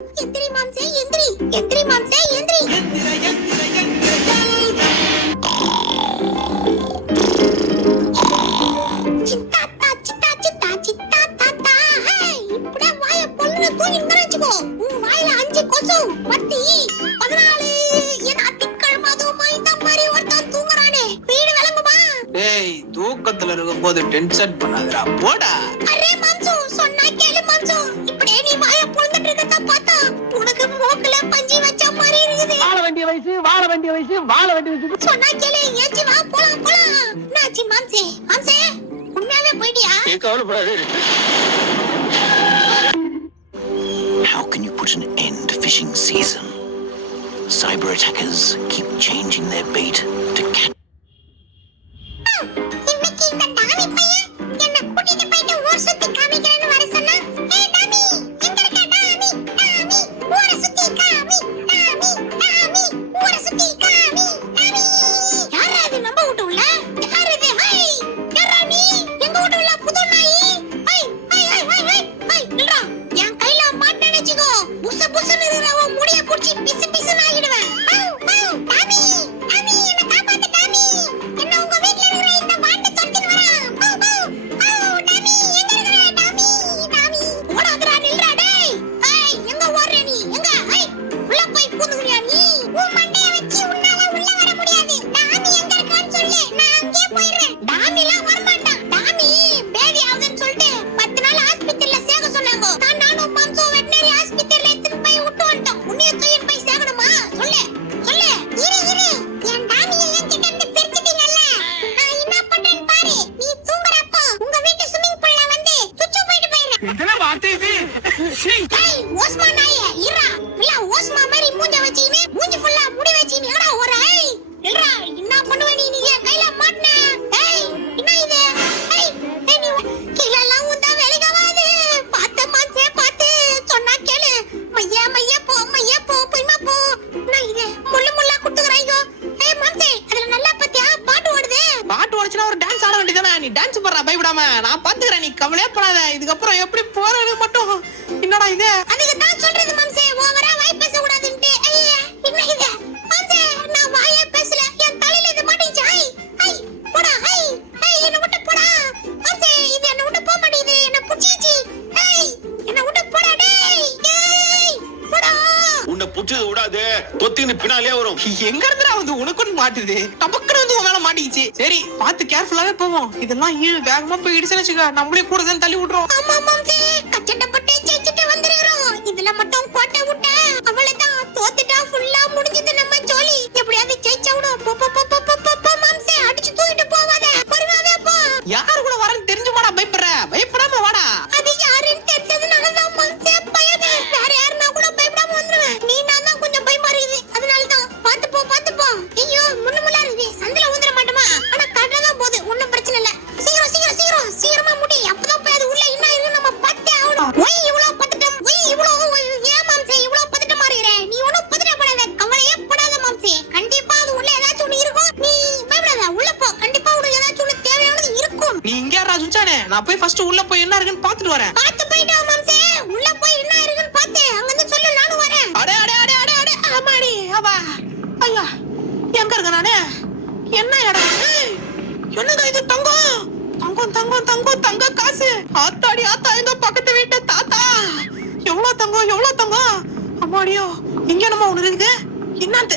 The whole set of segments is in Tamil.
எந்திரி மாம்சே எந்திரி, எந்திரி மாம்சே எந்திரி. சித்தாத்தா சித்தா சித்தா சித்தா தாத்தா. இப்படியே வாயை பொழுது தூங்கி நினைச்சுக்கோ. உன் வாயில 5 கொசு 10 14 என் அத்திக்கிழமை அதுவுமா இந்த மாதிரி ஒருத்தன் தூங்குறானே. வீடு விளங்குமா? டேய் தூக்கத்துல இருக்கும் போது டென்ஷன் பண்ணாதடா போடா. அரே மாம்சு சொன்னா கேளு மாம்சு. இப்படியே நீ வாயை பொழுதுட்டு இருக்கத பார்த்தா உனக்கு மூக்குல பஞ்சி வச்ச மாதிரி இருக்குது. வாழ வேண்டிய வயசு வாழ வேண்டிய வயசு வாழ வேண்டிய வயசு. சொன்னா கேளு ஏச்சி வா போலாம் போலாம். நாச்சி மாம்சே மாம்சே உண்மையாவே போயிட்டியா? கவலைப்படாதே. How can you put an end to fishing season? Cyber attackers keep changing their bait to catch. இன்னைக்கு இந்த டாமி பையன் என்ன கூட்டிட்டு போயிட்டு ஊர் சுத்தி காமிக்கிறேன்னு வர சொன்னா. ஏய் டாமி எங்க இருக்க டாமி டாமி ஊரை சுத்தி காமி டாமி டாமி ஊரை சுத்தி காமி டாமி. யாரா இது நம்ம வீட்டு உள்ள? யார் இது? ஹை யாரா நீ? எங்க வீட்டு உள்ள புது நாய். High high high high high high நில்றா. என் கையில மாட்டேன்னு வெச்சுக்கோ. புச புசன்னு இருக்கற முடிய புடிச்சி பிசு பிசுன்னு ஆகிடுவேன். ஹவ் ஹவ் டாமி டாமி என்ன காப்பாத்து டாமி. என்ன உங்க வீட்ல இருக்கிற இந்த வாண்டு தொட்டின்னு வரா. ஹவ் ஹவ் ஹவ் டாமி எங்க இருக்கற டாமி டாமி. ஓடாதடா நில்றா டேய். ஹை எங்க ஓடுற நீ? எங்க ஹை உள்ள போய் பூந்துறியா நீ? உன் மண்டைய வச்சு உன்னால உள்ள வர முடியாது. டாமி எங்க இருக்கான்னு சொல்லு. நான் அங்கே போயிடுறேன். டாமிலாம் வர மாட்டான். டாமி பேதி ஆகுதுன்னு சொல்லிட்டு 10 நாள் ஆஸ்பத்திரியில சேர்க்க சொன்னாங்க. நானும் மாம்சோ வெட்டனரி ஆஸ்பத்திரியில எடுத்துட்டு போய் விட்டு வந்துட்டோம். உன்னைய தூக்கிட்டு போய் சேர்க்கணுமா? சொல்லு சொல்லு. இரு என் டாமியை என்கிட்ட இருந்து பிரிச்சுட்டீங்கல்ல. நான் என்ன பண்றேன்னு பாரு. நீ தூங்குறப்போ உங்க வீட்டு ஸ்விமிங் பூல்ல வந்து சுச்சு போயிட்டு போயிடுறேன். என்ன வார்த்தை இது? ஏய் ஓஸ்மா நாயே இருடா. இல்ல ஓஸ்மா மாதிரி மூஞ்ச வச்சின்னு மூஞ்சி ஃபுல்லா முடி வச்சின்னு எங்கடா ஓடுற? ஏய் இல்லடா என்ன பண்ணுவ நீ? நீ என் கையில மாட்டன. ஏய் என்ன இது? ஏய் ஏய் நீ கீழலாம் உண்டா வேலைக்காவாது. பாத்து மாச்சே பாத்து சொன்னா கேளு. மையா போ போய்மா போ. நான் இது முள்ளு முள்ளா குத்துக்கறாய்ங்க. ஏய் மாச்சே அதுல நல்லா பாத்தியா பாட்டு ஓடுது. பாட்டு ஓடிச்சுனா ஒரு டான்ஸ் ஆட வேண்டியதானே. நீ டான்ஸ் பண்ற பயப்படாம. நான் பாத்துக்கறேன். நீ கவலையே படாத. இதுக்கப்புறம் எப்படி போறது மட்டும். என்னடா இது? அதுக்கு தான் சொல்றது மாம்சே ஓவரா வாய் பேச கூடாதுன்னு. ஐயா என்ன இது? மாம்சே நான் வாயே பேசல. என் தலையில இது மாட்டிச்சு. ஐ போடா. ஐ என்ன விட்டு போடா. மாம்சே இது என்ன விட்டு போக மாட்டேங்குது. என்ன புடிச்சிச்சு. என்ன விட்டு போடா டேய். ஏய் போடா. உன்னை புடிச்சது விடாது. தொத்தின்னு பின்னாலே வரும். எங்க இருந்துடா வந்து உனக்கு மாட்டுது. டபக்குன்னு வந்து உன் மேல மாட்டிக்கிச்சு. சரி பார்த்து கேர்ஃபுல்லாவே போவோம். இதெல்லாம் வேகமா போய் இடிச்சுன்னு வச்சுக்க. நம்மளே கூட சேர்ந்து தள்ளி விட்டுறோம். ஆமா மாம்சே கச்சட்டப்பட்டு ஜெயிச்சிட்டு வந்துறோம். இதுல மட்டும் கோட்டை விட்ட அவ்வளவுதான். தோத்துட்டா ஃபுல்லா முடிஞ்சது நம்ம ஜோலி. எப்படியாவது ஜெயிச்சா விடும். போ மாம்சே அடிச்சு தூக்கிட்டு போவாத. பொறுமையாவே போ. யாரு கூட வரேன்னு தெரிஞ்சு வாடா. பயப்படாம வாடா. அது யாருன்னு தெரிஞ்சதுனால தான் மாம்சே பயமே. வேற யாருன்னா கூட பயப்படாம வந்துருவேன். நீ நான் தான் கொஞ்சம் பயமா இருக்குது. அதனால தான் பாத்து போ. ஐயோ முன்னுமுள்ளா இருக்குது. சந்தில ஊந்துற மாட்டோமா? ஆனா கரெக்டா தான் போகுது. ஒண்ணும் பிரச்சனை இல்ல. சீக்கிரமா முடி. அப்பதான் போய் அது உள்ள என்ன இருக்கு நம்ம பார்த்தே ஆகணும். ஒய் இவ்வளவு பதட்டம். ஏன் மாம்சே இவ்வளவு பதட்டமா இருக்கற? நீ ஒண்ணும் பதட்டப்படாத. கவலையே படாத மாம்சே. கண்டிப்பா அது உள்ள ஏதாச்சும் ஒண்ணு இருக்கும். நீ பயப்படாத. உள்ள போ. கண்டிப்பா உனக்கு ஏதாச்சும் ஒண்ணு தேவையானது இருக்கும். நீ இங்க யாரா சுச்சானே? நான் போய் ஃபர்ஸ்ட் உள்ள போய் என்ன இருக்குன்னு பாத்துட்டு வரேன். பாத்து போயிட்டா மாம்சே. உள்ள போய் என்ன இருக்குன்னு பாத்து அங்க இருந்து சொல்லு. நானும் வரேன். அடே ஆமாடி அவா. ஐயா எங்க இருக்க நானே? என்ன இடம்? என்னங்க இது? தங்க காசு. ஆத்தாடி ஆத்தா எங்க பக்கத்து வீட்டு தாத்தா. எவ்வளவு தங்கம். அம்மாடியோ இங்க நம்ம ஒண்ணு இருக்குது. என்னது?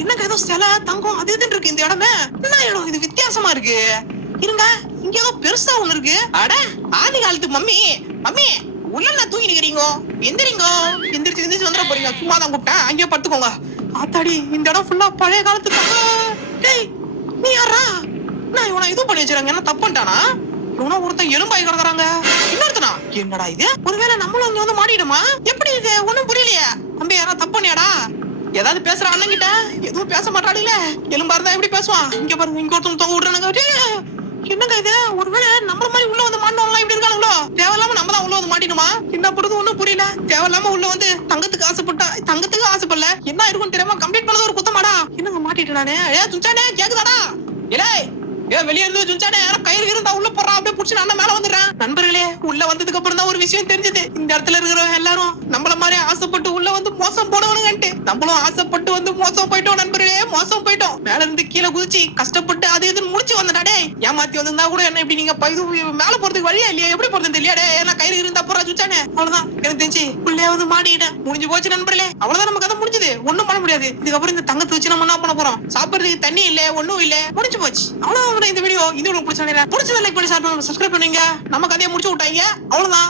என்னங்க ஏதோ சிலை தங்கம் அது இதுன்னு இருக்கு இந்த இடமே. என்ன இடம் இது? வித்தியாசமா இருக்கு. இருங்க இங்க ஏதோ பெருசா ஒண்ணு இருக்கு. அட ஆதி காலத்து மம்மி உள்ள நான் தூங்கி நிக்கிறீங்க. எந்திரிச்சு வந்துட போறீங்க. சும்மா தான் கூப்பிட்டேன். அங்கேயே படுத்துக்கோங்க. ஆத்தாடி இந்த இடம் ஃபுல்லா பழைய காலத்து தங்கம். டேய் நீ யாரா? நான் இவனை இது பண்ணி வச்சிருக்காங்க. என்ன தப்பு பண்ணிட்டானா? இவனா ஒருத்தன் எலும்பாய் கிடக்குறாங்க. இன்னொருத்தனா? என்னடா இது? ஒருவேளை நம்மளும் இங்க வந்து மாட்டிடுமா? எப்படி இது? ஒண்ணும் புரியலையே. தம்பி யாரா தப்பு பண்ணியாடா? ஏதாவது பேசுற அண்ணன் கிட்ட எதுவும் பேச மாட்டாடுங்களே. எலும்பா இருந்தா எப்படி பேசுவான்? இங்க பாருங்க இங்க ஒருத்தன் தொங்க விடுறானுங்க. என்னங்க இது? ஒருவேளை நம்மள மாதிரி உள்ள வந்து மாட்டவங்க இப்படி இருக்கானுங்களோ? தேவையில்லாம நம்ம தான் உள்ள வந்து மாட்டிடுமா? என்ன படுறது ஒண்ணும் புரியல. தேவையில்லாம உள்ள வந்து தங்கத்துக்கு ஆசைப்படல. என்ன இருக்கும் தெரியாம கம்ப்ளீட் பண்ணது ஒரு குத்தமாடா. என்னங்க மாட்டிட்டு நானே? சுஞ்சானே கேக்குதாடா? வெளியே இருந்து சுஞ்சானே யாரோ கயிறு இருந்தா உள்ள போறா. அப்படியே புடிச்சு நான் மேல வந்துடுறேன். நண்பர்களே உள்ள வந்ததுக்கு அப்புறம் தான் ஒரு விஷயம் தெரிஞ்சது. இந்த இடத்துல இருக்கிற எல்லாரும் நம்மள மாதிரி ஆசைப்பட்டு மோசம் போடுவானுங்கன்ட்டு நம்மளும் ஆசைப்பட்டு வந்து மோசம் போயிட்டோம் நண்பர்களே, மோசம் போயிட்டோம். மேல இருந்து கீழே குதிச்சு கஷ்டப்பட்டு அது இதுன்னு முடிச்சு வந்தடா. ஏமாத்தி வந்திருந்தா கூட என்ன இப்படி நீங்க மேல போறதுக்கு வழியா இல்லையா, எப்படி போறது இல்லையாடே, ஏன்னா கயிறு இருந்தா போறா சுச்சானே. அவ்வளவுதான் எனக்கு தெரிஞ்சு உள்ளேயாவது மாடிட்டேன், முடிஞ்சு போச்சு நண்பர்களே. அவ்வளவுதான் நம்ம கதை முடிஞ்சது, ஒண்ணும் பண்ண முடியாது. இதுக்கப்புறம் இந்த தங்கத்தை வச்சு நம்ம என்ன பண்ண போறோம், சாப்பிடுறதுக்கு தண்ணி இல்ல, ஒண்ணும் இல்ல, முடிஞ்சு போச்சு. அவ்வளவுதான் இந்த வீடியோ. இது உங்களுக்கு பிடிச்ச பிடிச்சதை லைக் பண்ணி ஷேர் பண்ணுங்க, சப்ஸ்கிரைப் பண்ணுங்க. நம்ம கதையை முடிச்சு விட்டாங்க, அவ்வளவுதான்.